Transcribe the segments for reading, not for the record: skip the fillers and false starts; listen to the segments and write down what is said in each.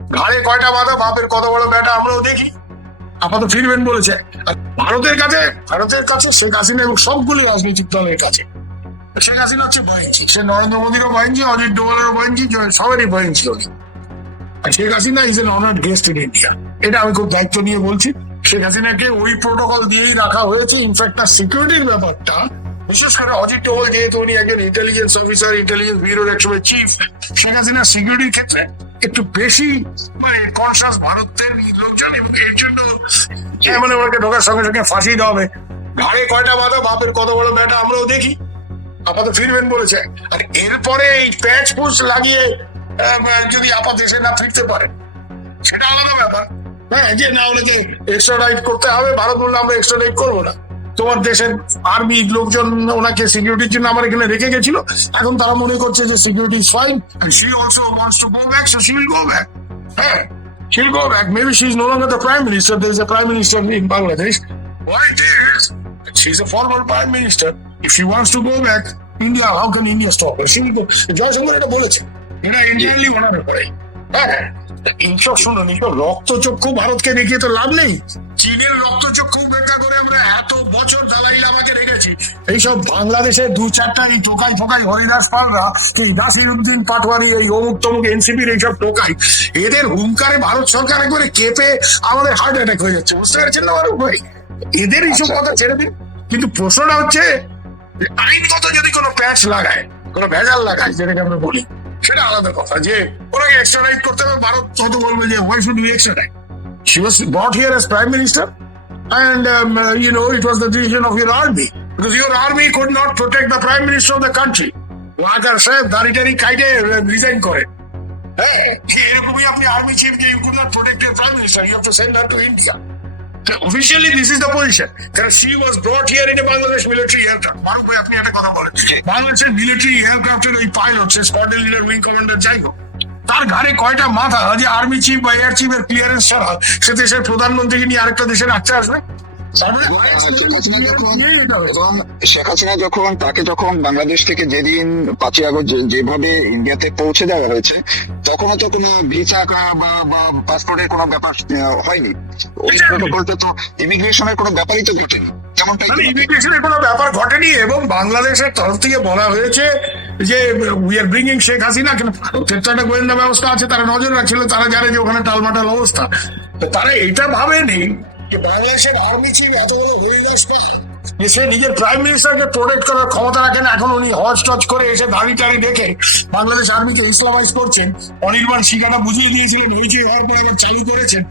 ঘাড়ে কয়টা মাথা, বাপের কত বড় ব্যাটা আমরাও দেখি। আপাতত ফিরবেন বলেছে। আর ভারতের কাছে শেখ হাসিনা এবং সবগুলি রাজনৈতিক দলের কাছে শেখ হাসিনা হচ্ছে বহিঞ্জি। সে নরেন্দ্র মোদীরও বহিঞ্জি, অজিত ডোভালেরও বহিঞ্জি, সবারই বহিঞ্জি উনি। আর Sheikh Hasina is an honoured guest in India. এটা আমি খুব দায়িত্ব নিয়ে বলছি। শেখ হাসিনাকে ওই প্রোটোকল দিয়েই রাখা হয়েছে। ইনফ্যাক্ট তার সিকিউরিটির ব্যাপারটা, বিশেষ করে অজিত ডোভাল যেহেতু উনি একজন ইন্টেলিজেন্স অফিসার, ইন্টেলিজেন্স ব্যুরোর একসময় চিফ, শেখ হাসিনার সিকিউরিটির ক্ষেত্রে একটু বেশি কনসাস ভারতের লোকজন, এবং এর জন্য মানে ওনাকে ঢোকার সঙ্গে সঙ্গে ফাঁসি দেওয়া হবে। ঘাড়ে কয়টা মাথা, বাপের কত বড় ব্যাটা আমরাও দেখি। আপাতত ফিরবেন বলেছে। আর এরপরে এই প্যাচ পুশ লাগিয়ে যদি আপা দেশে না ফিরতে পারে, সেটা আলাদা ব্যাপার। হ্যাঁ, যে না হলে যে এক্সট্রাডাইট করতে হবে, ভারত বললে আমরা এক্সট্রাডাইট করবো না। তোমার দেশের আর্মি লোকজন ওনাকে সিকিউরিটির জন্য আমার এখানে রেখে গেছিল, এখন তারা মনে করছে যে security is fine, she also wants to go back, so she will go back. হ্যাঁ, she'll go back. Maybe she's no longer the prime minister. There's a prime minister in Bangladesh. Why it is? She's a former prime minister. If she wants to go back, India, how can India stop her? She will go. Jaishankar এটা বলেছে, এটা entirely ওনার ব্যাপারে। হ্যাঁ, এইসব শুনুন, এইসব রক্তচক্ষু ভারতকে দেখিয়ে তো লাভ নেই। চীনের রক্তচক্ষু উপেক্ষা করে আমরা এত বছর দালাই লামাকে রেখেছি। এইসব বাংলাদেশের দু চারটা এই টোকাই ফোকাই হরিদাস পালরা, এই নাসির উদ্দিন পাটোয়ারি, এই অমুক তমুক এনসিপির এইসব টোকাই, এদের হুঙ্কারে ভারত সরকার একবারে কেঁপে আমাদের হার্ট অ্যাটাক হয়ে যাচ্ছে। বুঝতে পারছেন না মারুফ ভাই? এদের এইসব কথা ছেড়ে দিন। কিন্তু প্রশ্নটা হচ্ছে, আইনগত যদি কোনো প্যাচ লাগায়, কোনো ভেজাল লাগায়, যেটাকে আমরা বলি, সেটা আলাদা কথা। যে ওনাকে এক্সট্রাডাইট করতে হবে, ভারত হয়তো বলবে যে why should we extradite? She was brought here as prime minister, and it was the decision of your army, because your army could not protect the prime minister of the country. Waker সাহেব দাড়ি কাইটে resign করে। হ্যাঁ, এরকমই আপনি army chief যে you could not protect your prime minister, you have to send her to India. Officially, this is the position. Because she was brought here in a Bangladesh military aircraft. মারুফ ভাই, আপনি একটা কথা বলেন, বাংলাদেশের military এয়ারক্রাফটের ওই pilot, সে squadron leader, wing commander, যাই হোক, তার ঘাড়ে কয়টা মাথা যে আর্মি চিফ বা এয়ার চিফের ক্লিয়ারেন্স ছাড়া সে দেশের প্রধানমন্ত্রীকে নিয়ে আরেকটা দেশে রাখতে আসবে? শেখ হাসিনা যখন তাকে বাংলাদেশ থেকে যেদিন 5ই আগস্ট যেভাবে ইন্ডিয়াতে পৌঁছে দেওয়া হয়েছে, তখনও তো কোনো ভিসা বা পাসপোর্টের কোনো ব্যাপার হয়নি। ওই প্রটোকলতে তো ইমিগ্রেশনের কোনো ব্যাপারই তো ঘটেনি, তেমনটাই ইমিগ্রেশনের কোনো ব্যাপার ঘটেনি। এবং বাংলাদেশের তরফ থেকে বলা হয়েছে যে we are bringing Sheikh Hasina. কেন, একটা গোয়েন্দা ব্যবস্থা আছে, তারা নজর রাখছিল, তারা জানে যে ওখানে টালমাটাল অবস্থা। তারা এটা ভাবেনি যে বাংলাদেশের আর্মি চিফ এত বড় হয়ে গেছে যে সে নিজের প্রাইম মিনিস্টারকে প্রোটেক্ট করার ক্ষমতা রাখেন। এখন উনি হজ টজ করে এসে দাড়ি টাড়ি দেখে বাংলাদেশ আর্মিকে ইসলামাইজ করছেন। অনির্বাণ শিকাটা বুঝিয়ে দিয়েছিলেন, ওই যে চালু করেছেন।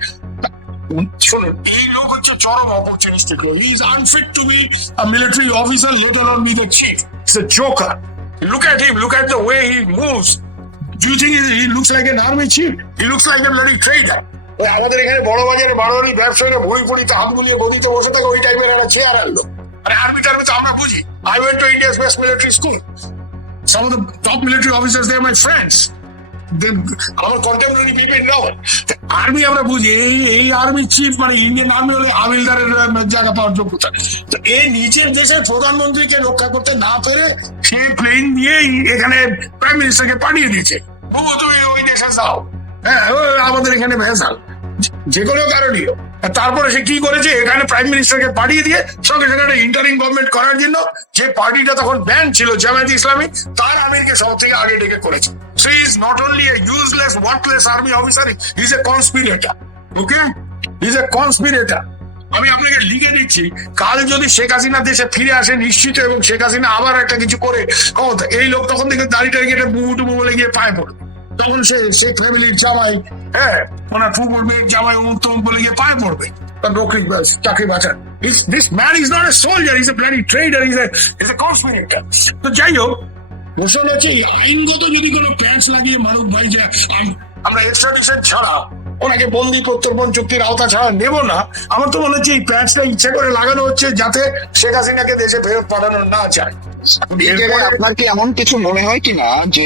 শুনুন, এই লোক হচ্ছে চরম অপরচুনিস্টিক লোক। He is unfit to be a military officer, let on be the chief. It's a joker. Look at him, look at the way he moves. Do you think he looks like an army chief? He looks like a bloody traitor. আমাদের এখানে বড় বাজারে বারোয়ারি ব্যবসায়ীরা ভুঁড়ি ফুড়িতে হাত বুলিয়ে গদিতে বসে থাকে, ওই টাইপের একটা চেয়ার আনলো। আরে আর্মি টার্মি তো আমরা বুঝি। I went to India's best military school. Some of the top military officers, they are my friends. আমার কন্টেম্পোরারি পিপল নাও। আর্মি আমরা বুঝি, এই আর্মি চিফ মানে ইন্ডিয়ান আর্মি হলে হাবিলদারের জায়গা পাওয়ার যোগ্যতা। তো এই নিচের দেশের প্রধানমন্ত্রীকে রক্ষা করতে না পেরে সে প্লেন দিয়ে এখানে প্রাইম মিনিস্টারকে পাঠিয়ে দিয়েছে, বাবু তুমি ওই দেশে যাও। হ্যাঁ, আমাদের এখানে ভেজাল যে কোনো কারণেই। তারপরে সে কি করেছে, এখানে প্রাইম মিনিস্টারকে পাঠিয়ে দিয়ে সঙ্গে সঙ্গে একটা ইন্টারিম গভর্নমেন্ট করার জন্য যে পার্টিটা তখন ব্যান ছিল, জামায়াত ইসলামী, তার আমিরকে সব থেকে আগে ডেকে করেছে। So he is not only a useless workless army officer, he is a conspirator. Okay, he is a conspirator. আমি আপনাকে লিখে দিচ্ছি, কাল যদি শেখ হাসিনা দেশে ফিরে আসে নিশ্চিত, এবং শেখ হাসিনা আবার একটা কিছু করে ক্ষমতা, এই লোক তখন থেকে দাড়িটাকে কেটে বুবু টুবু বলে গিয়ে পায়ে পড়বে। তখন সে শেখ ফ্যামিলির জামাই, হ্যাঁ, ওনার ফুপুর মেয়ের জামাই অমুক তমুক বলে গিয়ে পায়ে পড়বে, তার চাকরি বাঁচান। This man is not a soldier, he's a bloody traitor, he's a conspirator. তো যাই হোক, প্রশ্ন হচ্ছে আইনগত যদি কোনো প্যাঁচ লাগিয়ে মারুফ ভাই যে আমরা এক্সট্রাডিশন ছাড়া ওনাকে বন্দি প্রত্যর্পণ চুক্তির আওতা ছাড়া নেব না, আমার তো মনে হচ্ছে এই প্যাঁচটা ইচ্ছে করে লাগানো হচ্ছে যাতে শেখ হাসিনাকে দেশে ফেরত পাঠানো না যায়। আপনার কি এমন কিছু মনে হয় কিনা যে,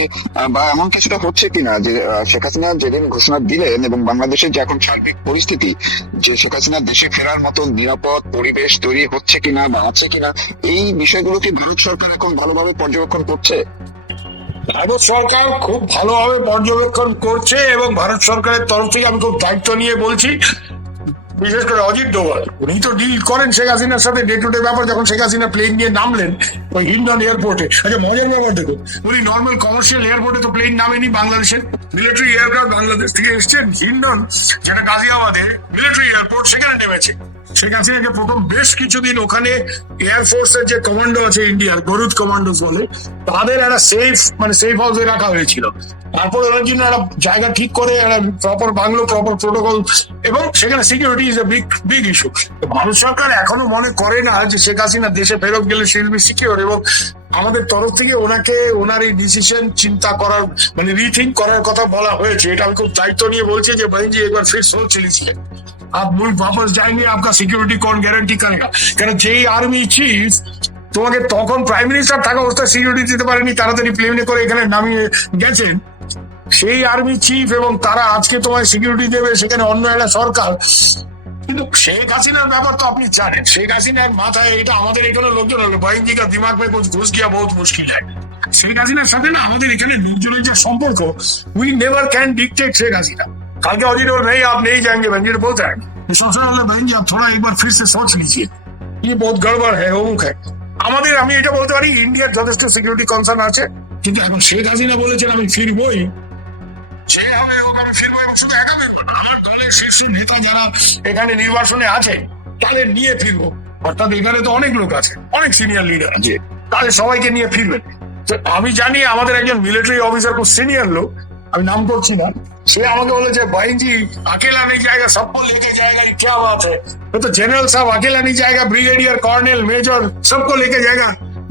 বা এমন কিছুটা হচ্ছে কিনা যে শেখ হাসিনা যেদিন ঘোষণা দিলেন এবং বাংলাদেশের যে এখন সার্বিক পরিস্থিতি, যে শেখ হাসিনা দেশে ফেরার মতো নিরাপদ পরিবেশ তৈরি হচ্ছে কিনা বা আছে কিনা, এই বিষয়গুলো কি ভারত সরকার এখন ভালোভাবে পর্যবেক্ষণ করছে? ভারত সরকার খুব ভালোভাবে পর্যবেক্ষণ করছে এবং ভারত সরকারের তরফ থেকে আমি খুব দায়িত্ব নিয়ে বলছি, বিশেষ করে অজিত ডোভাল উনি তো ডিল করেন শেখ হাসিনার সাথে ডে টু ডে ব্যাপার। যখন শেখ হাসিনা প্লেন নিয়ে নামলেন ওই হিন্ডন এয়ারপোর্টে, আচ্ছা মজার ব্যাপার দেখুন, উনি নর্মাল কমার্শিয়াল এয়ারপোর্টে তো প্লেন নামেনি, বাংলাদেশের মিলিটারি এয়ারক্রাফট বাংলাদেশ থেকে এসছেন হিন্ডন, যেটা গাজিয়াবাদে মিলিটারি এয়ারপোর্ট, সেখানে নেমেছে। শেখ হাসিনাকে প্রথম বেশ কিছুদিন ওখানে এয়ারফোর্সের যে কমান্ডো আছে ইন্ডিয়ার, গরুদ কমান্ডোস বলে, তাদের একটা সেফ হাউসে রাখা হয়েছিল। তারপর ওনার জন্য একটা জায়গা ঠিক করে একটা প্রপার বাংলো, প্রপার প্রোটোকল, এবং সেখানে security is a big issue. Bharat সরকার এখনো মনে করে না যে শেখ হাসিনা দেশে ফেরত গেলে সে উইল বি সিকিউর, এবং আমাদের তরফ থেকে ওনাকে ওনার এই ডিসিশন চিন্তা করার মানে রিথিঙ্ক করার কথা বলা হয়েছে। এটা আমি খুব দায়িত্ব নিয়ে বলছি যে ভাই জি একবার फिर सोच लीजिए, आप मुल्क वापस जाएंगे, आपका सिक्योरिटी कौन गारंटी करेगा? কারণ যেই আর্মি চিফ তোমাকে তখন প্রাইম মিনিস্টার থাকা অবস্থায় সিকিউরিটি দিতে পারেনি, তাড়াতাড়ি প্লেনে করে এখানে নামিয়ে গেছেন, সেই আর্মি চিফ এবং তারা আজকে তোমায় সিকিউরিটি দেবে, সেখানে অন্য একটা সরকার। কিন্তু শেখ হাসিনার ব্যাপার তো আপনি জানেন, শেখ হাসিনার মাথায় এটা আমাদের এখানে লোকজন হলো বাইনজি কা দিমাগ মে কুছ ঘুস গিয়া বহুত মুশকিল হয়। শেখ হাসিনার সাথে না আমাদের এখানে লোকজনের যে সম্পর্ক, we never can dictate Sheikh Hasina. কালকে অজিত और नहीं आप नहीं जाएंगे बहन बोलता है, सबसे पहले बहन जी आप थोड़ा एक बार फिर से सोच लीजिए, ये बहुत गड़बड़ है, অমুক है। আমাদের আমি এটা বলতে পারি ইন্ডিয়ার যথেষ্ট সিকিউরিটি কনসার্ন আছে, কিন্তু এখন শেখ হাসিনা বলেছেন আমি ফিরবই, সে হবে ওখানে ফিরবো। এবং শুধু একা ফিরবো না, আমার দলের শীর্ষ নেতা যারা এখানে নির্বাসনে আছে তাদের নিয়ে ফিরবো। অর্থাৎ এখানে তো অনেক লোক আছে, অনেক সিনিয়র লিডার আছে, তাদের সবাইকে নিয়ে ফিরবেন। তো আমি জানি আমাদের একজন মিলিটারি অফিসার খুব সিনিয়র লোক, আমি নাম করছি না, সে আমাকে বলেছে भाई जी अकेला नहीं जाएगा, सबको लेके जाएगा, ये क्या बात है? तो जनरल साहब अकेला नहीं जाएगा, ब्रिगेडियर, कर्नल, मेजर सबको लेके जाएगा।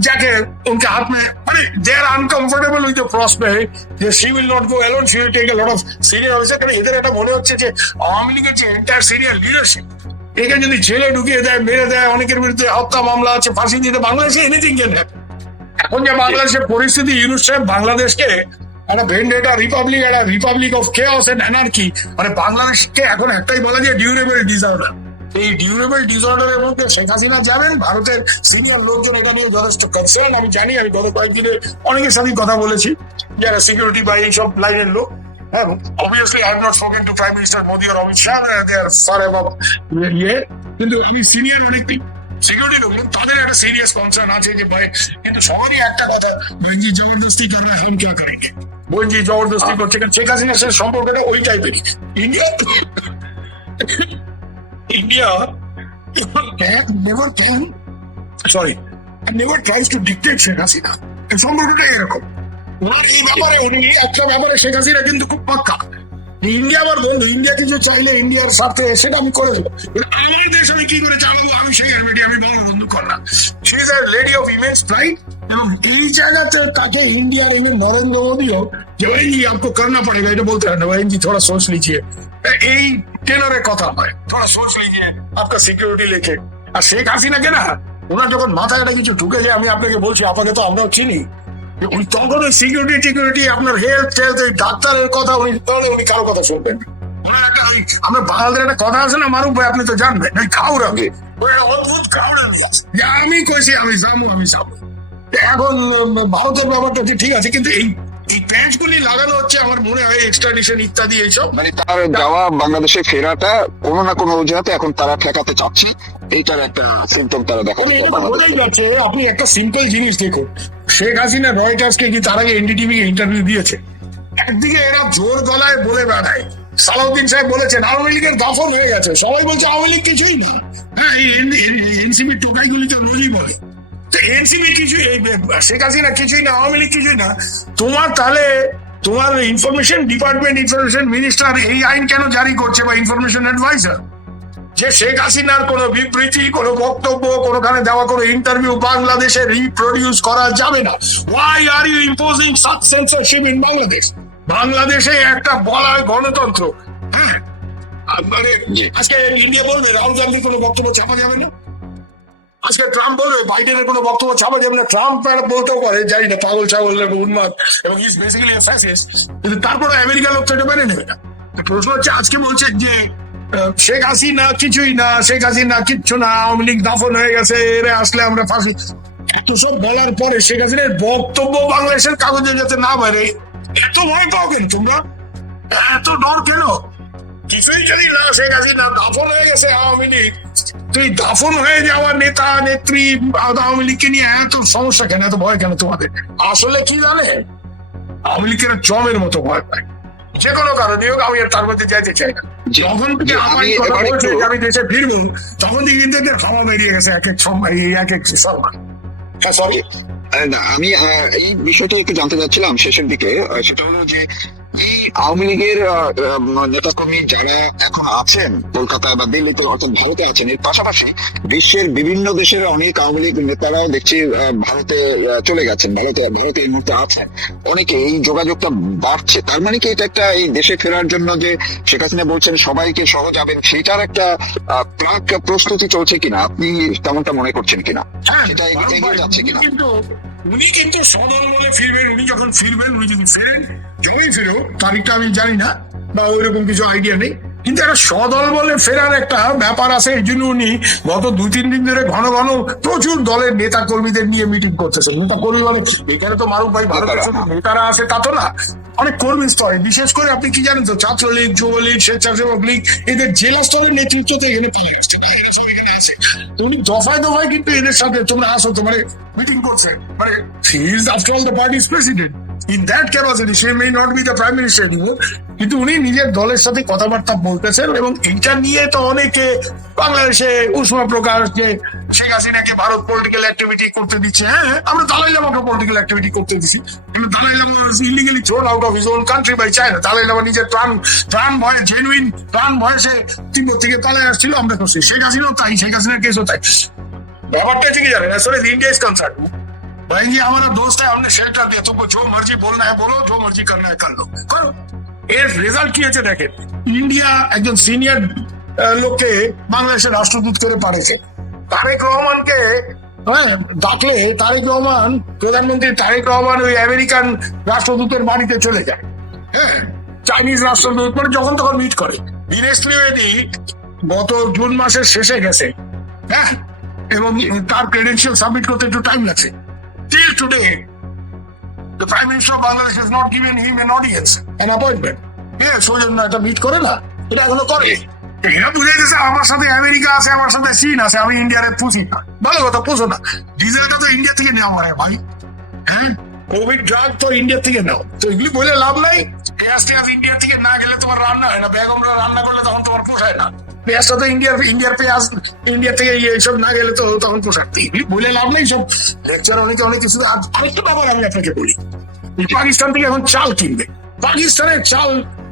जाके उनके हाथ में, अरे they are uncomfortable with the prospect যে she will not go alone, she will take a lot of senior officer। কারণ এদের এটা মনে হচ্ছে যে আওয়ামী লীগের যে এন্টায়ার সিনিয়র লিডারশিপ, একে যদি জেলে ঢুকিয়ে দেয়, মেরে দেয়, অনেকের বিরুদ্ধে হত্যা মামলা আছে, ফাঁসি দিতে, বাংলাদেশে এনিথিং ক্যান হ্যাপেন। এখন যে বাংলাদেশের পরিস্থিতি, ইউনুস সাহেব বাংলাদেশকে একটা ভেন্ডেটা রিপাবলিক, একটা republic of chaos and anarchy, মানে বাংলাদেশকে এখন একটাই বলা যায় ডিউরেবল ডিসঅর্ডার। এই ডিউরেবল ডিসঅর্ডারের মধ্যে শেখ হাসিনা যাবেন, ভারতের সিনিয়র লোকজন এটা নিয়ে যথেষ্ট কনসার্ন। আমি জানি, আমি গত কয়েকদিনে অনেকের সাথেই কথা বলেছি যারা সিকিউরিটি বা এইসব লাইনের লোক। হ্যাঁ, obviously I have not spoken to prime minister Modi আর Amit Shah, they are far above ইয়ে, কিন্তু আমি সিনিয়র অনেক সিকিউরিটি লোক, তাদের একটা সিরিয়াস কনসার্ন আছে যে ভাই, কিন্তু সবারই একটা কথা, ভাইজি জবরদস্তি কর রা হাম क्या करेंगे, বলছি জবরদস্তি করছে। কারণ শেখ হাসিনার সাথে সম্পর্কটা ওই টাইপেরই। India never tries two dictate Sheikh Hasina, সম্পর্কটা এরকম। ওনার এই ব্যাপারে, উনি একটা ব্যাপারে শেখ হাসিনা কিন্তু খুব পাক্কা, ইন্ডিয়া আমার বন্ধু, ইন্ডিয়া কিছু চাইলে ইন্ডিয়ার স্বার্থে সেটা আমি করে দেবো। আমার দেশ আমি কি করে চালাবো, আমি সেই আর্মিটি আমি বঙ্গবন্ধু করলাম। She is a lady of immense pride, এবং এই জায়গাতে তাকে ইন্ডিয়ার ইভেন নরেন্দ্র মোদীও যে ভাই आपको करना पड़ेगा, এটা বলতে হয় না, ভাই जी थोड़ा सोच लीजिए, এই টেনরে কথা হয়, थोड़ा सोच लीजिए आपका सिक्योरिटी लेके। আর শেখ হাসিনাকে না, ওনার যখন মাথায় একটা কিছু ঢুকে যায়, আমি আপনাকে বলছি, আপনাকে তো আমরাও চিনি, উনি তখন ওই সিকিউরিটি আপনার হেলথ ডাক্তারের কথা উনি তাহলে উনি কারো কথা শুনবেন না। ওনার একটা আমরা বাঙালিদের একটা কথা আছে না, মারুফ ভাই আপনি তো জানবেন, ওই খাওয়ার আগে অদ্ভুত খাওয়ার যে আমি কইছি আমি যাবো। এখন ভারতের ব্যাপারটা ঠিক আছে, কিন্তু এই প্যাঁচগুলি লাগানো হচ্ছে আমার মনে হয় এক্সট্রাডিশন ইত্যাদি এইসব, মানে তার যাওয়া বাংলাদেশে ফেরাটা কোনো না কোনো অজুহাতে এখন তারা ঠেকাতে চাচ্ছে, এইটার একটা সিমটম তারা দেখাচ্ছে। বোঝাই যাচ্ছে। আপনি একটা সিম্পল জিনিস দেখুন, শেখ হাসিনা রয়টার্সকে কি তার আগে এনডিটিভি কে ইন্টারভিউ দিয়েছে, একদিকে এরা জোর গলায় বলে বেড়ায়, সালাউদ্দিন সাহেব বলেছেন আওয়ামী লীগের দফন হয়ে গেছে, সবাই বলছে আওয়ামী লীগ কিছুই না। হ্যাঁ, এই এনসিপি টোকাইগুলি তো রোজই বলে, তো এনসিপি কিছুই, শেখ হাসিনা কিছুই না, আওয়ামী লীগ কিছুই না। তোমার ইনফরমেশন ডিপার্টমেন্ট, ইনফরমেশন মিনিস্টার এই আইন কেন জারি করছে, বা ইনফরমেশন অ্যাডভাইজার, যে শেখ হাসিনার কোনো বিবৃতি, কোনো বক্তব্য, কোনোখানে দেওয়া কোনো ইন্টারভিউ বাংলাদেশে রিপ্রোডিউস করা যাবে না। Why are you imposing such censorship in Bangladesh? বাংলাদেশে একটা বলার গণতন্ত্র। হ্যাঁ, মানে আজকে ইন্ডিয়া বলবে রাহুল গান্ধীর কোনো বক্তব্য ছাপা যাবে না, আজকে ট্রাম্প বলবে বাইডেনের কোনো বক্তব্য ছাপা যাবে না। ট্রাম্প বলতেও পারে, জানি না, পাগল ছাগল উন্মাদ, এবং ইজ বেসিক্যালি এ ফ্যাসিস্ট, কিন্তু তারপরে আমেরিকার লোক তো এটা মেনে নেবে না। প্রশ্ন হচ্ছে, আজকে বলছে যে শেখ হাসিনা কিছুই না, শেখ হাসিনা কিচ্ছু না, আওয়ামী লীগ দফন হয়ে গেছে, এরা আসলে আমরা ফাঁসি। এত সব বলার পরে শেখ হাসিনার বক্তব্য বাংলাদেশের কাগজে যাতে না বাইরে, এত ভয় পাও কেন তোমরা? এত ডর কেন? কিছুই যদি না, শেখ হাসিনা দাফন হয়ে গেছে আওয়ামী লীগ, তুই দাফন হয়ে যাওয়ার নেতা নেত্রী আওয়ামী লীগকে নিয়ে এত সমস্যা কেন, এত ভয় কেন তোমাদের? আসলে কি জানে, আওয়ামী লীগের জমের মতো ভয় পায় যে কোনো কারণে হোক। আমি আর তার মধ্যে যাইতে চাই না। যখন থেকে আমার আমি কথা এবার বলছে একটু- যে আমি দেশে ফিরবো, তখন থেকে কিন্তু এদের খাওয়া বেরিয়ে গেছে এক এক সময়, এক এক সম্মান। হ্যাঁ, সরি। না, আমি এই বিষয়টা একটু জানতে চাচ্ছিলাম শেষের দিকে। সেটা হলো যে এই আওয়ামী লীগের নেতাকর্মী যারা এখন আছেন কলকাতায় বা দিল্লিতে অর্থাৎ ভারতে আছেন, এর পাশাপাশি বিশ্বের বিভিন্ন দেশের অনেক আওয়ামী লীগ নেতারাও দেখছি ভারতে চলে গেছেন, ভারতে এই মুহূর্তে আছেন। অনেকে এই যোগাযোগটা বাড়ছে। তার মানে কি এটা একটা এই দেশে ফেরার জন্য যে শেখ হাসিনা বলছেন সবাইকে সহ যাবেন, সেটার একটা প্রাক প্রস্তুতি চলছে কিনা? আপনি তেমনটা মনে করছেন কিনা? হ্যাঁ, সেটা এগিয়ে যাচ্ছে কিনা? উনি কিন্তু সদল বলে ফিরবেন। উনি যখন ফিরবেন, উনি যদি ফিরেন, জমি ফিরো, তারিখটা আমি জানি না বা ওইরকম কিছু আইডিয়া নেই, কিন্তু একটা সদল বলে ফেরার একটা ব্যাপার আছে। এই জন্য উনি গত 2-3 দিন ধরে ঘন ঘন প্রচুর দলের নেতা কর্মীদের নিয়ে মিটিং করতেছেন। নেতা কর্মী মানে এখানে তো মারুফ ভাই ভারতের শুধু নেতারা আছে তা তো না, অনেক কর্মী স্তরে, বিশেষ করে আপনি কি জানেন তো, ছাত্রলীগ, যুবলীগ, স্বেচ্ছাসেবক লীগ, এদের জেলা স্তরের নেতৃত্ব তো এখানে আছে। উনি দফায় দফায় কিন্তু এদের সাথে তোমরা আসো, তোমার মিটিং করছে, মানে he is after all the party's president. In that capacity, she may not be the prime minister anymore, কিন্তু উনি নিজের দলের সাথে কথাবার্তা বলতেছেন। এবং এটা নিয়ে তো অনেকে বাংলাদেশে উষ্মা প্রকাশ যে শেখ হাসিনাকে ভারত পলিটিক্যাল অ্যাক্টিভিটি করতে দিচ্ছে। হ্যাঁ, আমরা দালাই লামাকে পলিটিক্যাল অ্যাক্টিভিটি করতে দিচ্ছি। Dalai Lama illegally thrown out of his own country by China. Dalai Lama নিজের প্রাণ ভয়ে, জেনুইন প্রাণ ভয়ে সে তিব্বত থেকে পালায় আসছিল, আমরা করছি। শেখ হাসিনাও তাই, শেখ হাসিনার কেসও তাই। ব্যাপারটা ঠিকই জানেন, as far as India is concerned, भाई जी हमारा दोस्त है, हमने शेल्टर दिया, तुमको जो मर्जी बोलना है बोलो, जो मर्जी करना है कर लो, करो। এর রেজাল্ট কি হয়েছে দেখেন। ইন্ডিয়া একজন সিনিয়র লোককে বাংলাদেশের রাষ্ট্রদূত করে পাঠিয়েছে। তারেক রহমানকে ডাকলে তারেক রহমান, প্রধানমন্ত্রী তারেক রহমান ওই আমেরিকান রাষ্ট্রদূতের বাড়িতে চলে যায়। হ্যাঁ, চাইনিজ রাষ্ট্রদূত মানে যখন তখন মিট করে। দীনেশ ত্রিবেদী গত জুন মাসের শেষে গেছে। হ্যাঁ, এবং তার ক্রেডেন্সিয়াল সাবমিট করতে একটু টাইম লাগছে। Till today, the Prime Minister of Bangladesh has not given him an audience, an appointment. Yes, ওই জন্য একটা মিট করে না, এটা এখনো করে। এরা বুঝে গেছে আমার সাথে আমেরিকা আছে, আমার সাথে চীন আছে, আমি ইন্ডিয়ারে পুষি না। ভালো কথা, পুষো না। ডিজেলটা তো ইন্ডিয়া থেকে নেওয়া হয় ভাই। হ্যাঁ, কোভিড ড্রাগ তো ইন্ডিয়া থেকে নাও, তো এগুলি বলে লাভ নাই। পেঁয়াজ টেয়াজ ইন্ডিয়া থেকে না গেলে তোমার রান্না হয় না। বেগমরা রান্না করলে তখন তোমার পোষায় না। পেঁয়াজটা তো ইন্ডিয়ার পেঁয়াজ, ইন্ডিয়া থেকে এইসব না গেলে তো তখন পোশাক। এগুলি বলে লাভ নেই, সব লেকচার অনেক কিছু। আরেকটা ব্যাপার আমি আপনাকে বলি, পাকিস্তান থেকে এখন চাল কিনবে। পাকিস্তানের চাল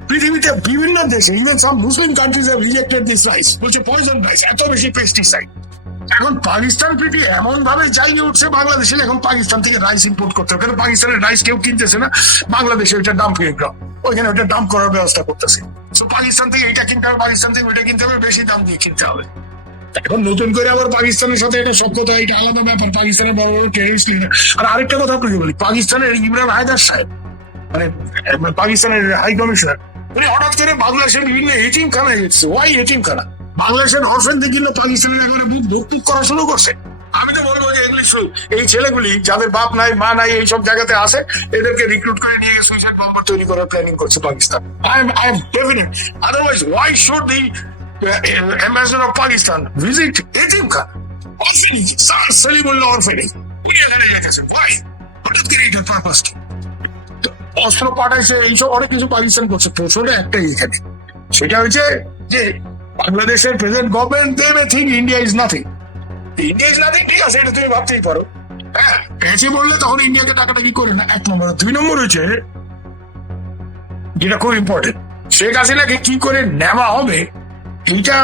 পৃথিবীতে বিভিন্ন দেশে, even some Muslim countries have rejected this rice, বলছে পয়জন রাইস, এত বেশি পেস্টিসাইড। এখন পাকিস্তান প্রীতি এমন ভাবে জাইয়ে উঠছে বাংলাদেশে, এখন পাকিস্তান থেকে রাইস ইম্পোর্ট করতে হবে। কারণ পাকিস্তানের রাইস কেউ কিনতেছে না, বাংলাদেশে ওইটা ডাম্প ওইখানে ওইটা ডাম্প করার ব্যবস্থা করতেছে। তো পাকিস্তান থেকে এটা কিনতে হবে, পাকিস্তান থেকে ওইটা কিনতে হবে, বেশি দাম দিয়ে কিনতে হবে। এখন নতুন করে আবার পাকিস্তানের সাথে এটা সভ্যতা, এটা আলাদা ব্যাপার। পাকিস্তানের বড় বড় টেরিস্ট লিডার। আর আরেকটা কথা আপনাকে বলি, পাকিস্তানের ইমরান হায়দার সাহেব, মানে পাকিস্তানের হাই কমিশনার, উনি হঠাৎ করে বাংলাদেশের বিভিন্ন এটিমখানায় গেছে। ওয়াই এটিমখানা? বাংলাদেশের অর্ফেনদের কিন্তু পাকিস্তানের একেবারে বুক করা শুরু করছে। আমি তো বলবো যে এই ছেলেগুলি যাদের বাপ নাই মা নাই এইসব জায়গাতে আসে, এদেরকে রিক্রুট করে নিয়ে সুইসাইড বম্বার তৈরি করার প্ল্যানিং করছে Pakistan. I am definite. Otherwise, why should the ambassador of Pakistan visit এতিমখানা, orphanage, স্যার সলিমুল্লাহ orphanage? উনি এখানে রেখেছেন, why? হঠাৎ করে এটার পারপাস কি? অস্ত্র পাঠাইছে, এইসব অনেক কিছু পাকিস্তান করছে। প্রশ্নটা একটাই এখানে, সেটা হচ্ছে যে বাংলাদেশের present government they may think India is nothing. India is nothing, ঠিক আছে, এটা তুমি ভাবতেই পারো। হ্যাঁ, পেয়েছে বললে তখন ইন্ডিয়াকে টাকাটাকি করে না, 1 নম্বর। 2 নম্বর হচ্ছে যেটা খুব ইম্পর্টেন্ট, শেখ হাসিনাকে কি করে নেওয়া হবে, এটা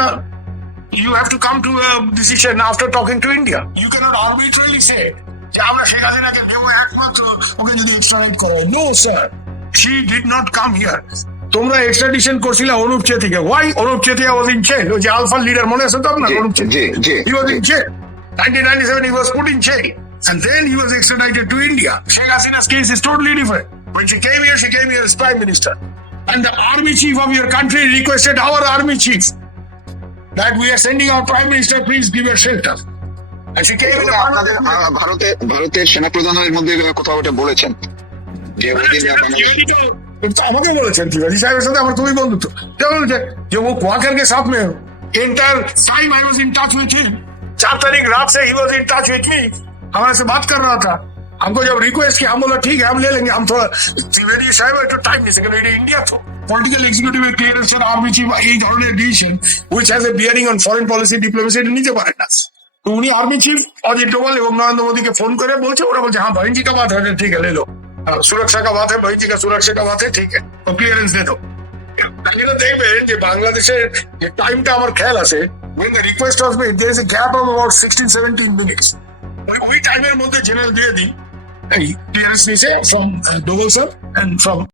you have to come to a decision after talking to India. You cannot arbitrarily say যে আমরা শেখ হাসিনাকে নেবো একমাত্র ওকে যদি এক্সট্রাডিট করো। No sir, she did not come here. তোমরা এক্সট্রাডিশন করছিলে Anup চেতিয়াকে। Why? Anup Chetia was in jail. ওই যে আলফা লিডার, মনে আছে তো আপনার? Anup Chetia, he was in jail. 1997 he was put in jail and then he was extradited to India. Sheikh Hasina's case is totally different. When she came here as prime minister, and the army chief of your country requested our army chief that we are sending our prime minister, please give her shelter. And she came in a আপনাদের ভারতের সেনাপ্রধানের মধ্যে কোথাও এটা বলেছেন যে ওই দিন আমাকে বলেছেন তিওয়ারি সাহেবের সাথে আমার খুবই বন্ধুত্ব क्या বলেছে যে वो क्वार्टर के साथ में inter time I was in touch with him 4 तारीख रात से he was in touch with me हमारे से बात कर रहा था हमको जब रिक्वेस्ट किया हम बोला ठीक है हम ले लेंगे हम थोड़ा त्रिवेदी साहेब একটু টাইম নিছে কারণ এটা ইন্ডিয়া তো পলিটিক্যাল এক্সিকিউটিভ ক্লিয়ারেন্স এর আর্মি চিফ এই ধরনের decision which has a bearing on foreign policy diplomacy এটা নিতে পারে না तो उन्हीं आर्मी चीफ अजित डोभाल এবং नरेंद्र मोदी के फोन करे बोलছে ওরা বলছে हाँ भाई जी का बात है ठीक है ले लो सुरक्षा का बात है भाई जी का सुरक्षा का बात है ठीक है तो क्लियरेंस दे दो আপনারা দেখবেন যে বাংলাদেশের যে টাইমটা আমার খেয়াল আছে when the request was made there is a gap of about 16-17 minutes ওই টাইমের মধ্যে জেনারেল দিয়ে দিই এই ক্লিয়ারেন্স নিছে from Doval sir and from